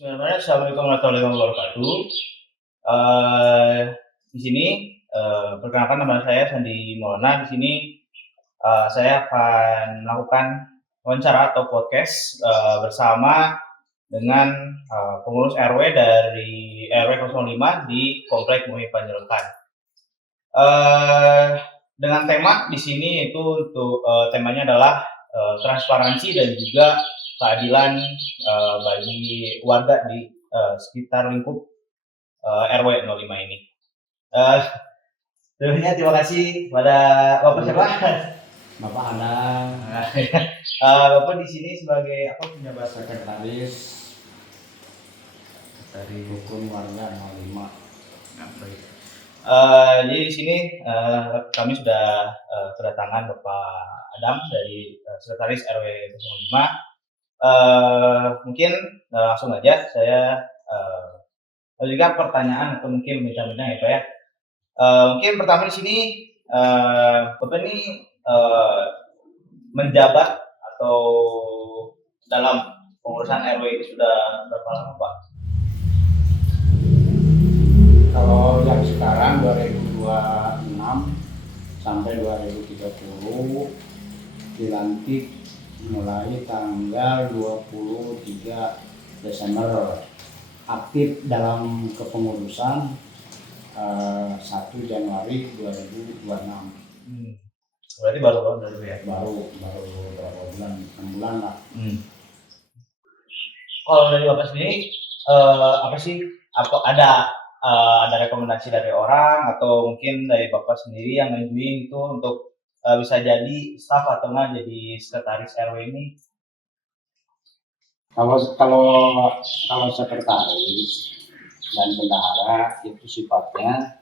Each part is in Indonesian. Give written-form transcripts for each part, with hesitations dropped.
Sebenarnya assalamualaikum warahmatullahi wabarakatuh. Eee, di sini, perkenalkan nama saya Sandi Maulana. Di sini, saya akan melakukan wawancara atau podcast, bersama dengan, pengurus RW dari RW 05 di Komplek Muhi Panjaitan. Eee, dengan tema di sini itu untuk, temanya adalah, transparansi dan juga keadilan, bagi warga di, sekitar lingkup RW 05 ini. Eh, Sebelumnya terima kasih pada Bapak siapa? Bapak Anang, Bapak di sini sebagai apa penjabat sekretaris dari Rukun Warga 05. Nah, baik. Jadi di sini kami sudah kedatangan Bapak Adam dari sekretaris RW 05. Mungkin langsung aja saya juga pertanyaan atau mungkin bincang-bincang ya Pak ya. Mungkin pertama di sini, Bapak ini, menjabat atau dalam pengurusan RW ini sudah berapa lama, Pak? Kalau yang sekarang 2026 sampai 2030 dilantik mulai tanggal 23 Desember, aktif dalam kepengurusan 1 Januari 2026. Berarti baru ya? Baru berapa bulan, 6 bulan lah. Kalau dari Bapak sendiri, apa sih, ada rekomendasi dari orang atau mungkin dari Bapak sendiri yang ngajuin itu untuk bisa jadi staf atau nggak jadi sekretaris RW ini? Kalau sekretaris dan bendahara itu sifatnya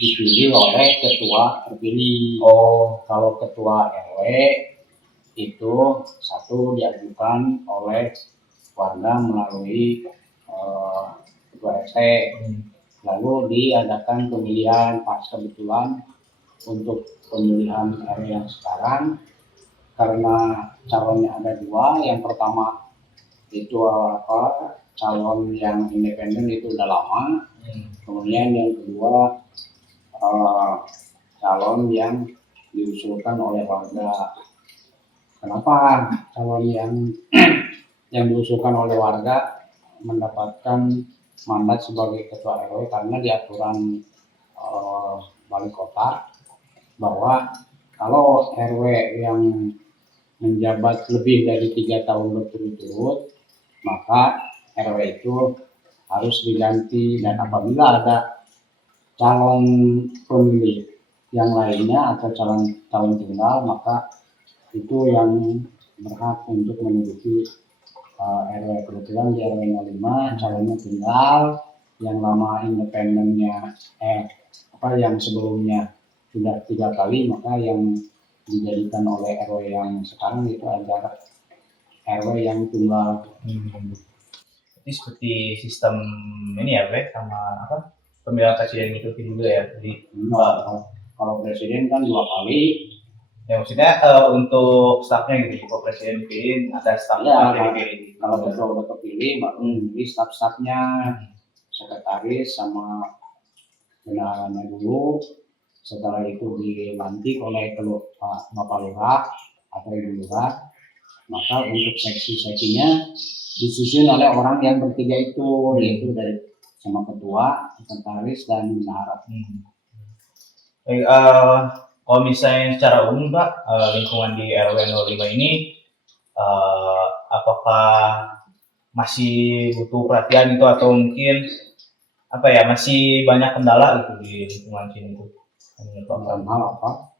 dipilih oleh ketua terpilih. Kalau ketua RW itu satu diajukan oleh warga melalui ketua RT, lalu diadakan pemilihan. Pas kebetulan untuk pemilihan RW yang sekarang, karena calonnya ada dua, yang pertama itu calon yang independen itu udah lama, kemudian yang kedua calon yang diusulkan oleh warga. Kenapa calon yang diusulkan oleh warga mendapatkan mandat sebagai ketua RW? Karena di aturan wali kota bahwa kalau RW yang menjabat lebih dari 3 tahun berturut-turut, maka RW itu harus diganti, dan apabila ada calon pemilih yang lainnya atau calon tunggal, maka itu yang berhak untuk menduduki RW. Kebetulan di RW 05 calonnya tunggal, yang lama independennya yang sebelumnya sudah 3 kali, maka yang dijadikan oleh RW yang sekarang itu adalah RW yang tunggal. Jadi seperti sistem ini ya, Pak, sama apa? Pemilihan presiden itu juga ya. Jadi kalau presiden kan 2 kali. Ya maksudnya untuk stafnya gitu, kalau presiden dipilih ada stafnya ya, dipilih. Kalau ketua udah kepilih baru di staf-stafnya, sekretaris sama bendaharanya dulu. Setelah itu dilantik oleh Bapak Lurah atau Ibu Lurah, maka untuk seksi-seksinya disusun oleh orang yang bertiga itu, yaitu dari sama ketua, sekretaris, dan bendahara. Kalau misalnya secara umum Pak, lingkungan di RW 05 ini apakah masih butuh perhatian itu atau mungkin apa ya, masih banyak kendala gitu di lingkungan sini itu? Dalam hal apa?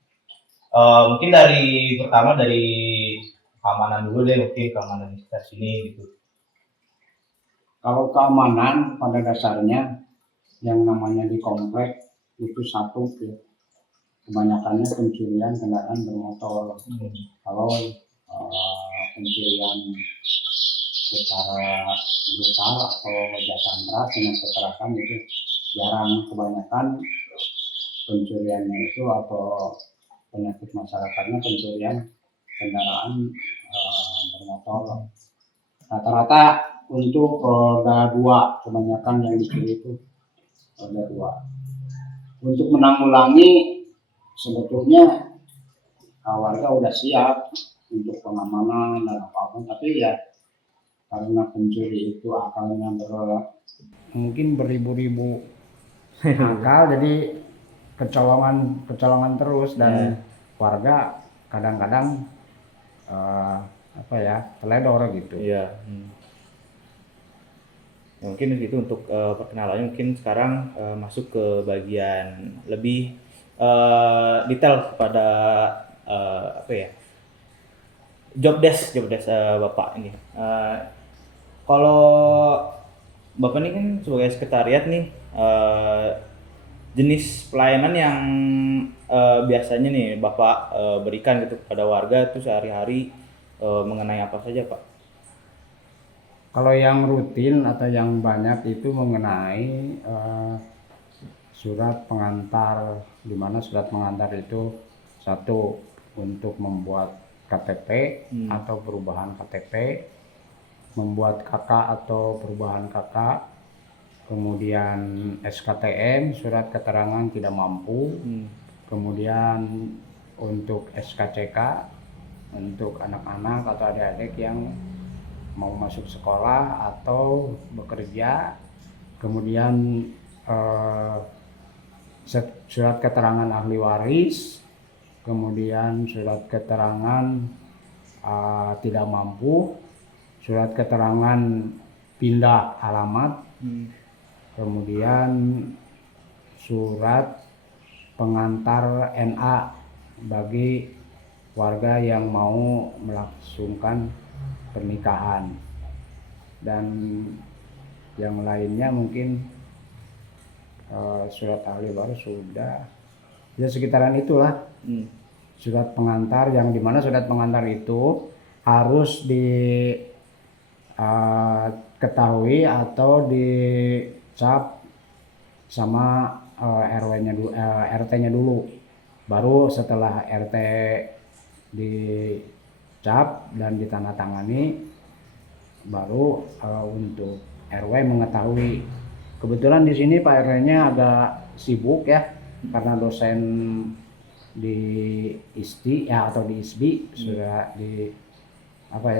Mungkin dari pertama dari keamanan dulu deh, mungkin keamanan di sekitar sini gitu. Kalau keamanan pada dasarnya yang namanya di komplek itu satu, kebanyakannya pencurian kendaraan bermotor. Kalau pencurian secara brutal atau kejahatan berat dengan kekerasan itu jarang. Kebanyakan pencuriannya itu atau penyakit masyarakatnya pencurian kendaraan bermotor. Rata-rata untuk roda 2, kebanyakan yang di kiri itu roda 2. Untuk menanggulangi sebetulnya warga udah siap untuk pengamanan dan apapun, tapi ya karena pencuri itu akalnya mungkin beribu-ribu akal, jadi kecolongan terus, dan warga kadang-kadang teledor gitu. Iya. Mungkin itu untuk perkenalannya. Mungkin sekarang masuk ke bagian lebih detail kepada job desk Bapak ini. Kalau Bapak ini kan sebagai sekretariat nih, jenis pelayanan yang biasanya nih Bapak berikan gitu kepada warga itu sehari-hari mengenai apa saja, Pak? Kalau yang rutin atau yang banyak itu mengenai surat pengantar, di mana surat pengantar itu satu untuk membuat KTP atau perubahan KTP, membuat KK atau perubahan KK, kemudian SKTM, surat keterangan tidak mampu, kemudian untuk SKCK untuk anak-anak atau adik-adik yang mau masuk sekolah atau bekerja, kemudian surat keterangan ahli waris, kemudian surat keterangan tidak mampu, surat keterangan pindah alamat, kemudian surat pengantar NA bagi warga yang mau melangsungkan pernikahan, dan yang lainnya mungkin surat ahli waris sudah, ya sekitaran itulah. Surat pengantar, yang dimana surat pengantar itu harus diketahui atau dicap sama RT-nya dulu, baru setelah RT dicap dan ditandatangani baru untuk RW mengetahui. Kebetulan di sini Pak RW-nya agak sibuk ya, karena dosen di ISTI ya, atau di ISBI, sudah di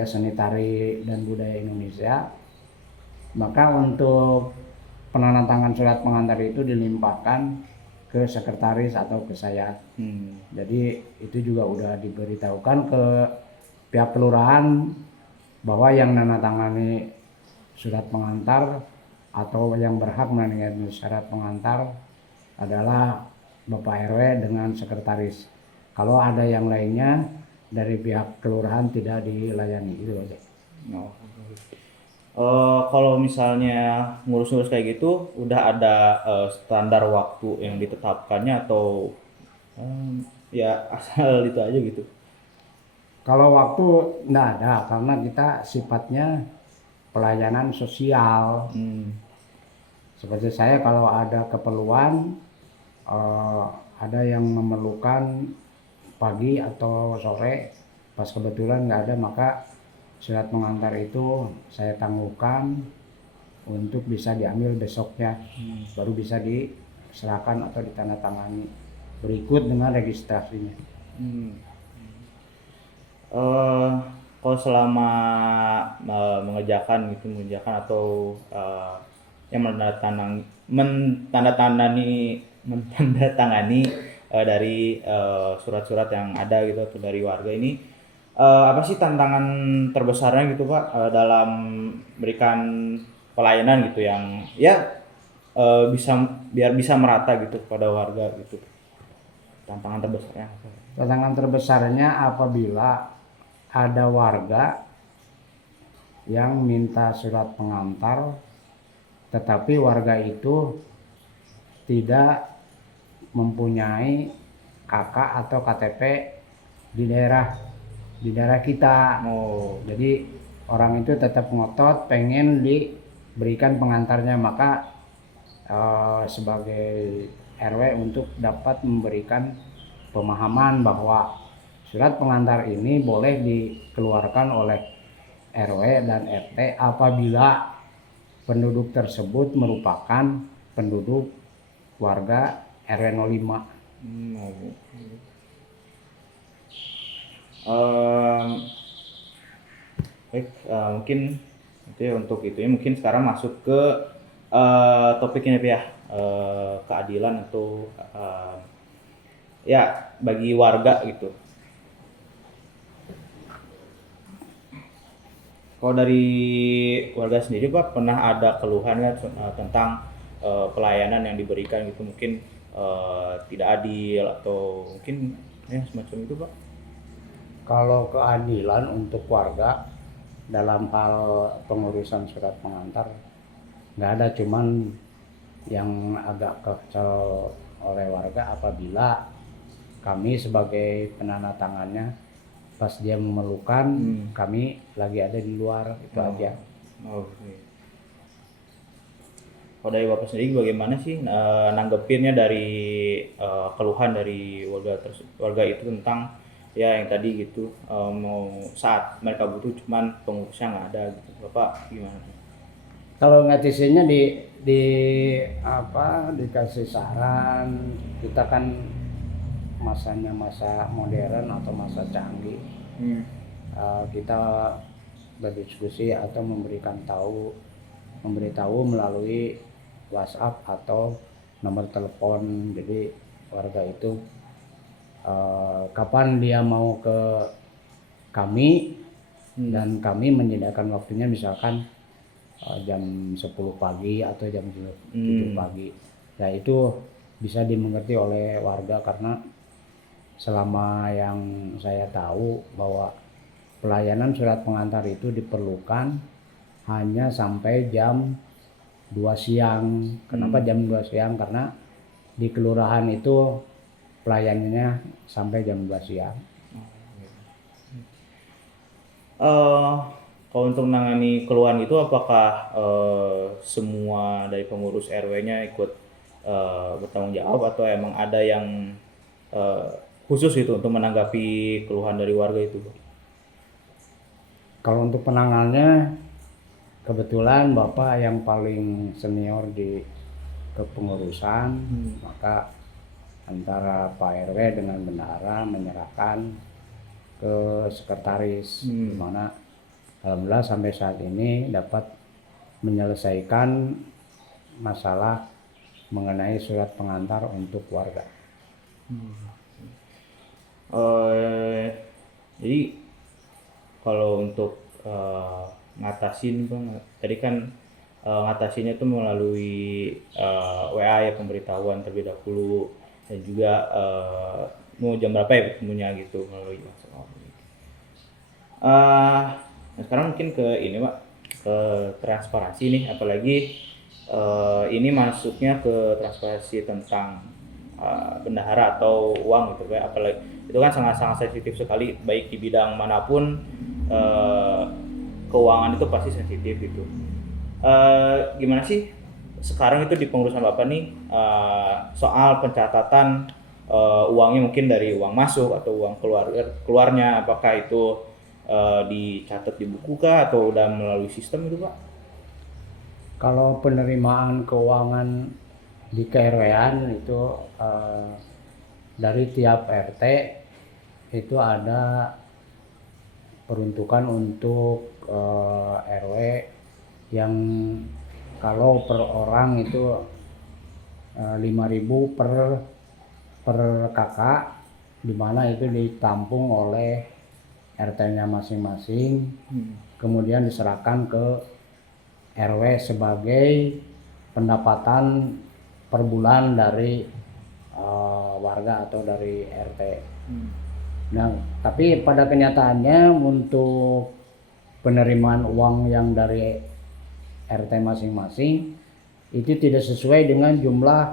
Seni Tari dan Budaya Indonesia. Maka untuk penandatangan surat pengantar itu dilimpahkan ke sekretaris atau ke saya. Jadi itu juga udah diberitahukan ke pihak kelurahan bahwa yang menandatangani surat pengantar atau yang berhak menandatangani syarat pengantar adalah Bapak RW dengan sekretaris. Kalau ada yang lainnya dari pihak kelurahan tidak dilayani, itu aja. Kalau misalnya ngurus-ngurus kayak gitu, udah ada standar waktu yang ditetapkannya atau ya asal itu aja gitu? Kalau waktu enggak ada, karena kita sifatnya pelayanan sosial. Seperti saya kalau ada keperluan, ada yang memerlukan pagi atau sore, pas kebetulan nggak ada, maka surat pengantar itu saya tangguhkan untuk bisa diambil besoknya, baru bisa diserahkan atau ditandatangani berikut dengan registrasinya. Kalau selama mengerjakan atau yang menandatangani dari surat-surat yang ada gitu atau dari warga ini, apa sih tantangan terbesarnya gitu Pak dalam berikan pelayanan gitu yang ya biar bisa merata gitu kepada warga gitu? Tantangan terbesarnya apa? Tantangan terbesarnya apabila ada warga yang minta surat pengantar, tetapi warga itu tidak mempunyai KK atau KTP di daerah kita. Jadi orang itu tetap ngotot pengen diberikan pengantarnya, maka sebagai RW untuk dapat memberikan pemahaman bahwa surat pengantar ini boleh dikeluarkan oleh RW dan RT apabila penduduk tersebut merupakan penduduk warga RW 05. Baik, mungkin itu ya untuk itu ya. Mungkin sekarang masuk ke topik ini Pak ya, keadilan atau ya bagi warga gitu. Kalau dari warga sendiri Pak pernah ada keluhan ya tentang pelayanan yang diberikan gitu, mungkin tidak adil atau mungkin ya semacam itu Pak? Kalau keadilan untuk warga dalam hal pengurusan surat pengantar nggak ada, cuman yang agak kesel oleh warga apabila kami sebagai penandatangannya pas dia memerlukan kami lagi ada di luar, itu aja. Oke. Kalau dari Bapak sendiri bagaimana sih nanggepinnya dari keluhan dari warga itu tentang ya yang tadi gitu, mau saat mereka butuh cuman pengurusnya nggak ada gitu, Bapak gimana? Kalau netizennya di dikasih saran, kita kan masanya masa modern atau masa canggih. Kita berdiskusi atau memberitahu melalui WhatsApp atau nomor telepon. Jadi warga itu kapan dia mau ke kami dan kami menyediakan waktunya, misalkan jam 10 pagi atau jam 7 pagi. Nah itu bisa dimengerti oleh warga karena selama yang saya tahu bahwa pelayanan surat pengantar itu diperlukan hanya sampai jam 2 siang. Kenapa jam 2 siang? Karena di kelurahan itu pelayanannya sampai jam 2 siang. Kalau untuk menangani keluhan itu apakah semua dari pengurus RW-nya ikut bertanggung jawab atau emang ada yang khusus itu untuk menanggapi keluhan dari warga itu? Kalau untuk penanganannya kebetulan Bapak yang paling senior di kepengurusan, maka antara Pak RW dengan bendahara menyerahkan ke sekretaris, di mana alhamdulillah sampai saat ini dapat menyelesaikan masalah mengenai surat pengantar untuk warga. Jadi kalau untuk ngatasin Bang, tadi kan ngatasinnya itu melalui WA ya, pemberitahuan terlebih dahulu, dan juga mau jam berapa ya ketemunya gitu melalui WhatsApp. Nah sekarang mungkin ke ini Pak, ke transparansi nih, apalagi ini masuknya ke transparansi tentang bendahara atau uang gitu Pak, apalagi itu kan sangat-sangat sensitif sekali, baik di bidang manapun keuangan itu pasti sensitif gitu. Gimana sih sekarang itu di pengurusan Bapak nih soal pencatatan uangnya, mungkin dari uang masuk atau uang keluarnya, apakah itu dicatat di buku kah atau udah melalui sistem itu Pak? Kalau penerimaan keuangan di KRW-an itu dari tiap RT itu ada peruntukan untuk RW yang kalau per orang itu 5.000 per kakak, di mana itu ditampung oleh RT-nya masing-masing, kemudian diserahkan ke RW sebagai pendapatan per bulan dari warga atau dari RT. Nah, tapi pada kenyataannya untuk penerimaan uang yang dari RT masing-masing itu tidak sesuai dengan jumlah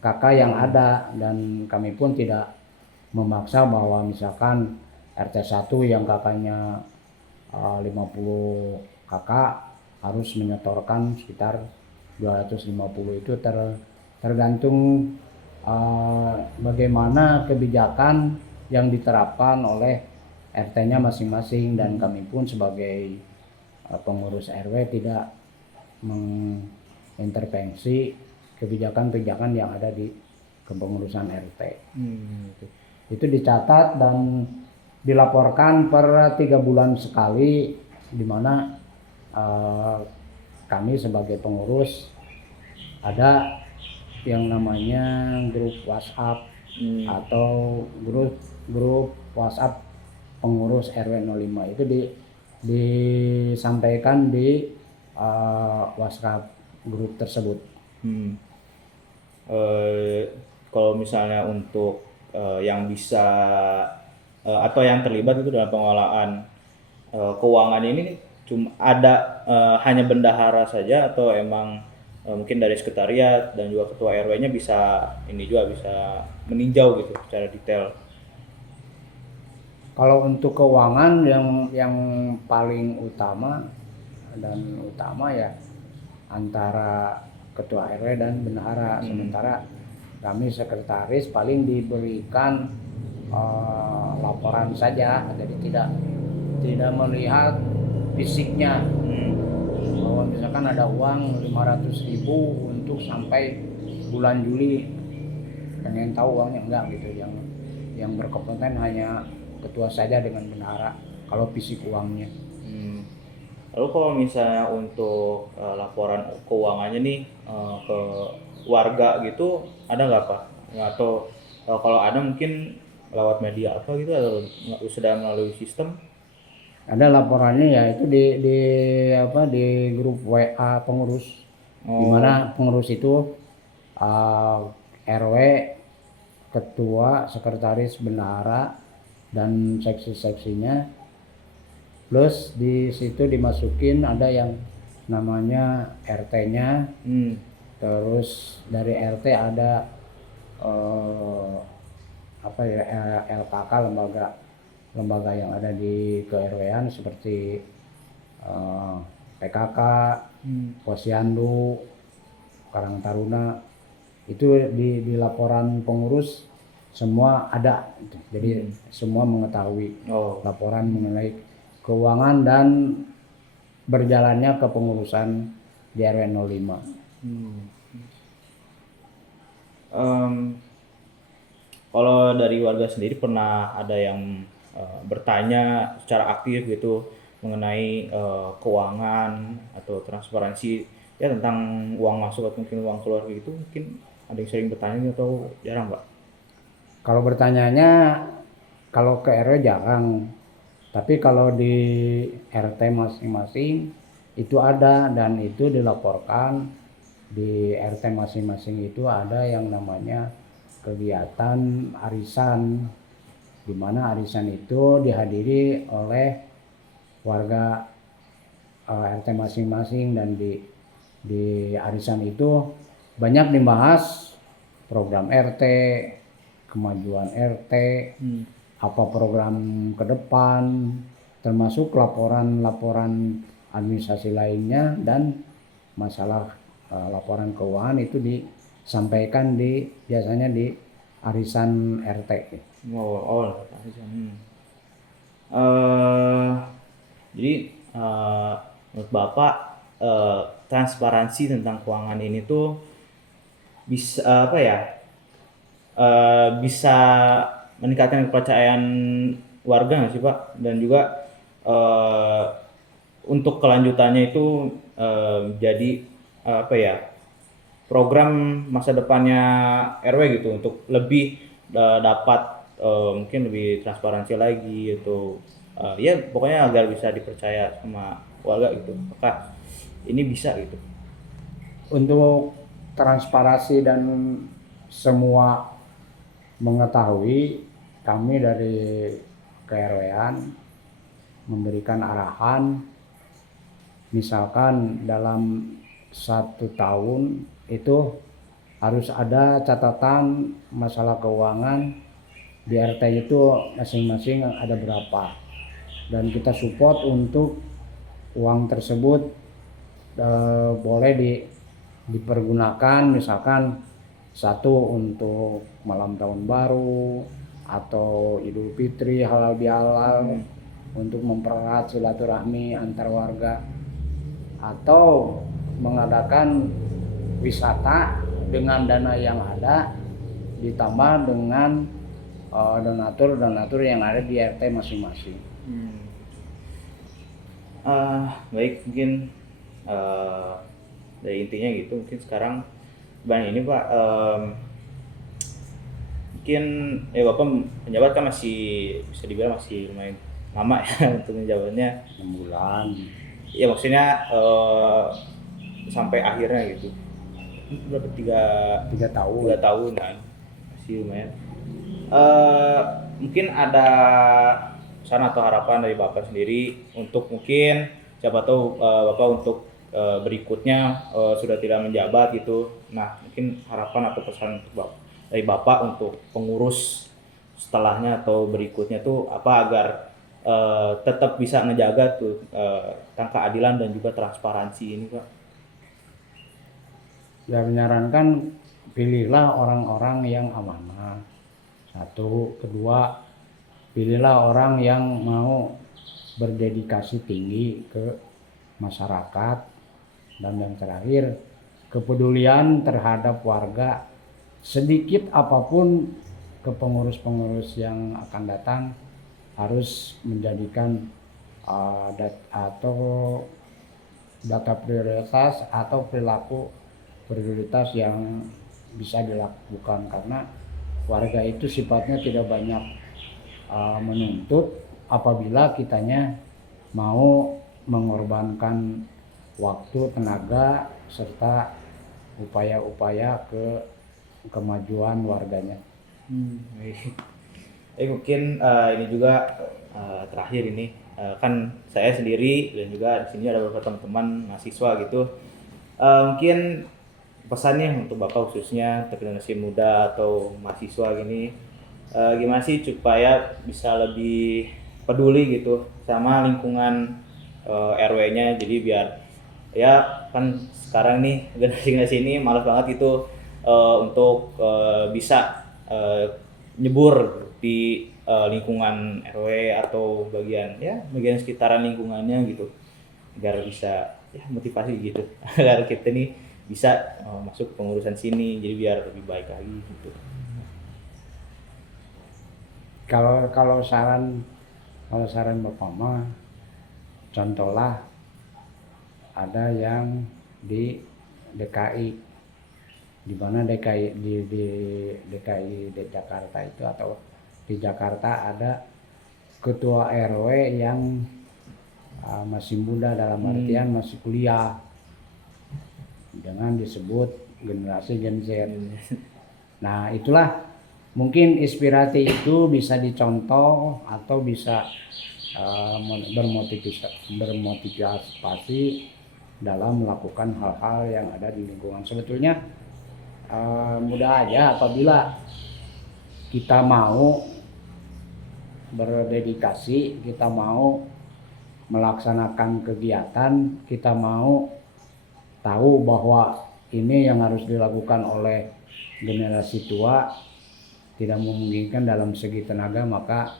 kakak yang ada, dan kami pun tidak memaksa bahwa misalkan RT 1 yang kakaknya 50 kakak harus menyetorkan sekitar 250. Itu tergantung bagaimana kebijakan yang diterapkan oleh RT-nya masing-masing, dan kami pun sebagai pengurus RW tidak mengintervensi kebijakan-kebijakan yang ada di kepengurusan RT. Itu dicatat dan dilaporkan per 3 bulan sekali, di mana kami sebagai pengurus ada yang namanya grup WhatsApp atau grup WhatsApp pengurus RW 05 itu disampaikan di WhatsApp grup tersebut. Kalau misalnya untuk yang bisa atau yang terlibat itu dalam pengelolaan keuangan ini cuma ada hanya bendahara saja atau emang mungkin dari sekretariat dan juga ketua RW-nya bisa meninjau gitu secara detail. Kalau untuk keuangan yang paling utama ya antara ketua RW dan bendahara. Sementara kami sekretaris paling diberikan laporan saja, jadi tidak melihat fisiknya. Bahwa misalkan ada uang 500.000 untuk sampai bulan Juli, pengen tahu uangnya enggak gitu. Yang berkompeten hanya ketua saja dengan bendahara kalau fisik uangnya. Lalu kalau misalnya untuk laporan keuangannya nih ke warga gitu ada nggak Pak? Atau kalau ada mungkin lewat media apa gitu atau sudah melalui sistem? Ada laporannya ya itu di grup WA pengurus. Di mana pengurus itu RW, ketua, sekretaris, bendahara dan seksi-seksinya. Plus di situ dimasukin ada yang namanya RT-nya. Terus dari RT ada LKK, lembaga yang ada di ke-RW-an seperti PKK, Posyandu, Karang Taruna. Itu di laporan pengurus semua ada, jadi semua mengetahui laporan mengenai keuangan dan berjalannya kepengurusan di RW 05. Kalau dari warga sendiri pernah ada yang bertanya secara aktif gitu mengenai keuangan atau transparansi ya tentang uang masuk atau mungkin uang keluar gitu, mungkin ada yang sering bertanya atau jarang Pak? Kalau bertanyanya kalau ke RW jarang, tapi kalau di RT masing-masing itu ada dan itu dilaporkan. Di RT masing-masing itu ada yang namanya kegiatan arisan, di mana arisan itu dihadiri oleh warga RT masing-masing, dan di arisan itu banyak dibahas program RT, kemajuan RT, apa program ke depan, termasuk laporan-laporan administrasi lainnya, dan masalah laporan keuangan itu disampaikan biasanya di arisan RT. Arisan. Jadi menurut Bapak transparansi tentang keuangan ini tuh bisa bisa meningkatkan kepercayaan warga nggak sih Pak? Dan juga untuk kelanjutannya itu jadi program masa depannya RW gitu untuk lebih dapat mungkin lebih transparansi lagi atau ya pokoknya agar bisa dipercaya sama warga gitu. Apakah ini bisa gitu? Untuk transparansi dan semua mengetahui, kami dari ke-RW-an memberikan arahan, misalkan dalam 1 tahun itu harus ada catatan masalah keuangan di RT itu masing-masing ada berapa, dan kita support untuk uang tersebut boleh dipergunakan, misalkan 1 untuk malam tahun baru atau Idul Fitri, halal bihalal, untuk mempererat silaturahmi antar warga. atau mengadakan wisata dengan dana yang ada ditambah dengan donatur yang ada di RT masing-masing. Baik, mungkin dari intinya gitu. Mungkin sekarang Bang ini Pak, mungkin Bapak menjabat kan masih bisa dibilang masih lumayan lama ya untuk menjabatnya. 6 bulan. Ya maksudnya sampai akhirnya gitu. Berapa 3 tahun. 3 tahun kan, masih lumayan. Mungkin ada pesan atau harapan dari Bapak sendiri untuk mungkin siapa tahu Bapak untuk berikutnya sudah tidak menjabat gitu. Nah, mungkin harapan atau pesan untuk dari Bapak untuk pengurus setelahnya atau berikutnya tuh apa agar tetap bisa menjaga tuh tentang keadilan dan juga transparansi ini, Pak. Ya, menyarankan pilihlah orang-orang yang amanah. Satu, kedua, pilihlah orang yang mau berdedikasi tinggi ke masyarakat, dan yang terakhir, kepedulian terhadap warga. Sedikit apapun ke pengurus-pengurus yang akan datang harus menjadikan data prioritas atau perilaku prioritas yang bisa dilakukan, karena warga itu sifatnya tidak banyak menuntut apabila kitanya mau mengorbankan waktu, tenaga, serta upaya-upaya ke kemajuan warganya. Mungkin ini juga terakhir ini kan saya sendiri dan juga di sini ada beberapa teman-teman mahasiswa gitu. Mungkin pesannya untuk Bapak khususnya untuk generasi muda atau mahasiswa gini, gimana sih supaya bisa lebih peduli gitu sama lingkungan RW-nya, jadi biar ya kan sekarang nih generasi ini malas banget gitu untuk bisa nyebur di lingkungan RW atau bagian sekitaran lingkungannya gitu, biar bisa ya motivasi gitu agar kita nih bisa masuk pengurusan sini, jadi biar lebih baik lagi gitu. Kalau saran Bapak mah, contohlah ada yang di DKI, di mana DKI di Jakarta itu, atau di Jakarta ada ketua RW yang masih muda, dalam artian masih kuliah, jangan disebut generasi Gen Z. Nah, itulah mungkin inspirasi itu bisa dicontoh atau bisa bermotivasi dalam melakukan hal-hal yang ada di lingkungan. Sebetulnya mudah aja apabila kita mau berdedikasi, kita mau melaksanakan kegiatan, kita mau tahu bahwa ini yang harus dilakukan oleh generasi tua tidak memungkinkan dalam segi tenaga, maka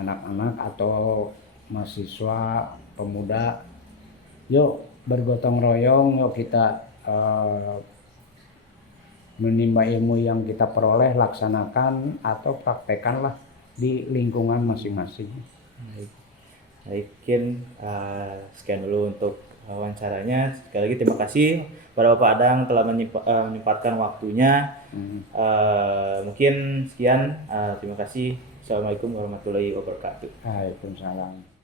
anak-anak atau mahasiswa, pemuda, yuk bergotong royong, yuk kita menimba ilmu yang kita peroleh, laksanakan atau praktekanlah di lingkungan masing-masing. Mungkin sekian dulu untuk wawancaranya. Sekali lagi terima kasih kepada Bapak Adang telah menyempatkan waktunya. Mungkin sekian, terima kasih. Assalamualaikum warahmatullahi wabarakatuh. Waalaikumsalam.